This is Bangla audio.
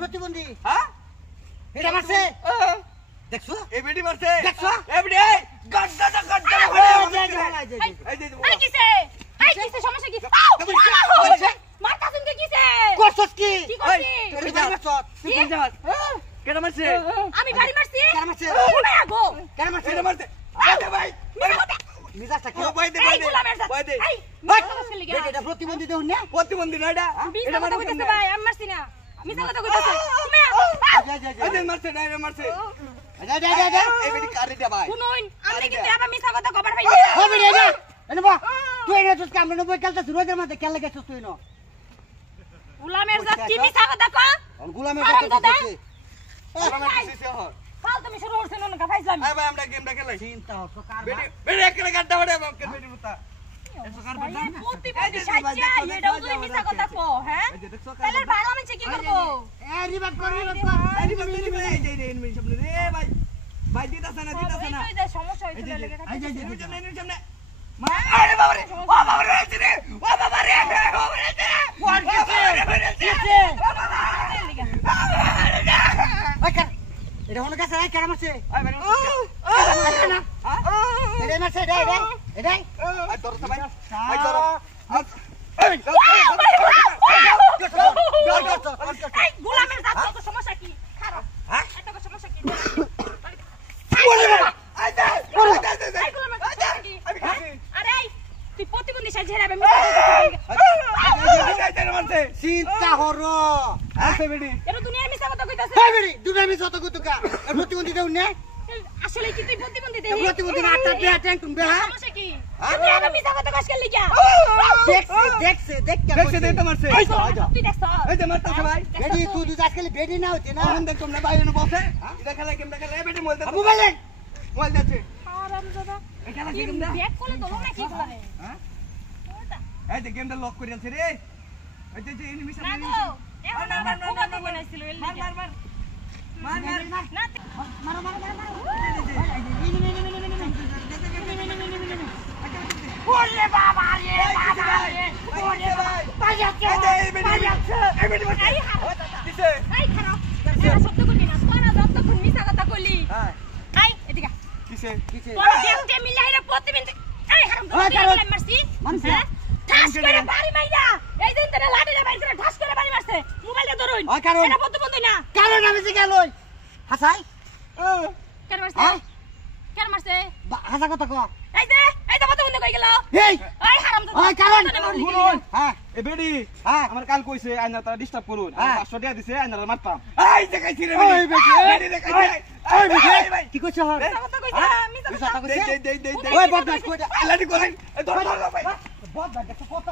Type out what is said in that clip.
প্রতিবন্ধী এটা মারছে দেখছো এই বেটি মারছে দেখছো এই বেটি গড্ডা এই কিসে সমস্যা কি মারতা তুমি কিসে করছস কি তুই মারছস তুই যাস কেন মারছে আমি গাড়ি মারছি কেন মারছে তুমি আগো কেন মারছে কেন মারছে আরে ভাই মিজাজটা কি ভাই দে ভাই দে এই এটা প্রতিবন্ধী দেউ না প্রতিবন্ধী না এটা মারতে কইতেছে ভাই আমি মারছি না মিছা কথা কইতেছে তুমি আরে মারছে না মারছে আরে এই বেটি কারে দে ভাই শুনুন আমি কিন্তু আবার মিছা কথা কবার ভাই হবে রে এনে বা তুই এনে তুই কাম ন বই কালতে রোজের মধ্যে কেন লাগেছস তুই ন গোলামের জাত কি মিছা কথা কো গোলামের জাত কি গোলামের কি সে হয় কাল তুমি শুরু করছ না ভাইছলাম এই ভাই আমরা গেমটা খেলাই চিন্তা হস কার বেটি বেটি একলা গাড্ডা বড়ে আমাকে বেটি মুতা এসো কার বাদ প্রতিবন্ধী সাজ্জা এটাও তুই মিছা কথা কো হ্যাঁ তাহলে ভালো আমি কি করব এ রিবাক কর এই রিবাক তেরি ভাই এই যে এনিমি সামনে রে ভাই ভাই দিতাছ না এই যে সমস্যা হইছে লেগে এই যে এনিমি সামনে আরে বাবা রে ও বাবা রে রে ও বাবা রে কোন কিছে এটা হলো কাছে আই কেন মারছে আই ভাই না এটা মারছে এটা আই তোর সবাই আই তোর এই গোলামের জাত কত সমস্যা কি খারাপ হ্যাঁ এত কত সমস্যা কি বলে আই দে আই গোলামের জাত কি আরে তুই প্রতিবন্ধী সাইজ হেরাবে মিছা চিন্তা হরো আছে বেডি এটা দুনিয়ার মিছা কথা কইতাছে এই বেডি দুনিয়ার মিছা কথা কইতুকা প্রতিবন্ধী দেউ না আসলে কি তুই প্রতিবন্ধী দেই প্রতিবন্ধী না আটটা দে ট্যাঙ্ক তুমি হ্যাঁ সমস্যা কি তুই আবার মিছা কথা কইছ কেন লিখা দেখছে দে তোমার সে তুই দেখছ এই যে মারতা ভাই বেডি তুই দুজ আজকাল বেডি না হইতে না এখন দেখ তোমরা ভাই এনে বসে এটা খেলা গেমটা খেলা এই বেডি মোবাইল মোবাইল যাচ্ছে আরাম দাদা এটা খেলা গেম দা ব্যাক করলে দলো না কি করে হ্যাঁ এই যে গেমটা লক করে আছে রে এই যে এনিমি সামনে এখন আমার খুব বানাইছিল এর লাগি মার ওরে বাবা রে ওরে বাজাচ্ছে এই বেটি এই কিসে এই খারাপ এরা শব্দ কইলি না তোরা যতক্ষণ মিছা কথা কইলি হ্যাঁ এই এদিকে কিসে তোরা দেখতে মিলাইরা প্রতিবন্ধী এই হারাম তোরা মারছি মানছে ঠাস করে বাড়ি মাইরা এই দিন তোরা লাঠিটা বাইর করে ঠাস করে বাড়ি মারছে মোবাইলটা ধরুন এটা প্রতিবন্ধী না কারণ আমি যে গেলই হাসাই কেন মারছে হাসা কথা কো এই তো প্রতিবন্ধী কই গেল এই হারাম তো ওই কারণ শুনুন হ্যাঁ এ বেডি হ্যাঁ আমার কাল কইছে আইনা তা ডিস্টার্ব করুন 500 টাকা দিছে আইনা মারতাম এই দেখাইছি রে বেডি বেডি দেখাইছি এই বেডি ভাই কি কইছ হ্যাঁ কথা কইছ আমি কথা কইছ দে ওই বদমাশ কই লাঠি করেন ধর ভাই বদমাশ দেখো কত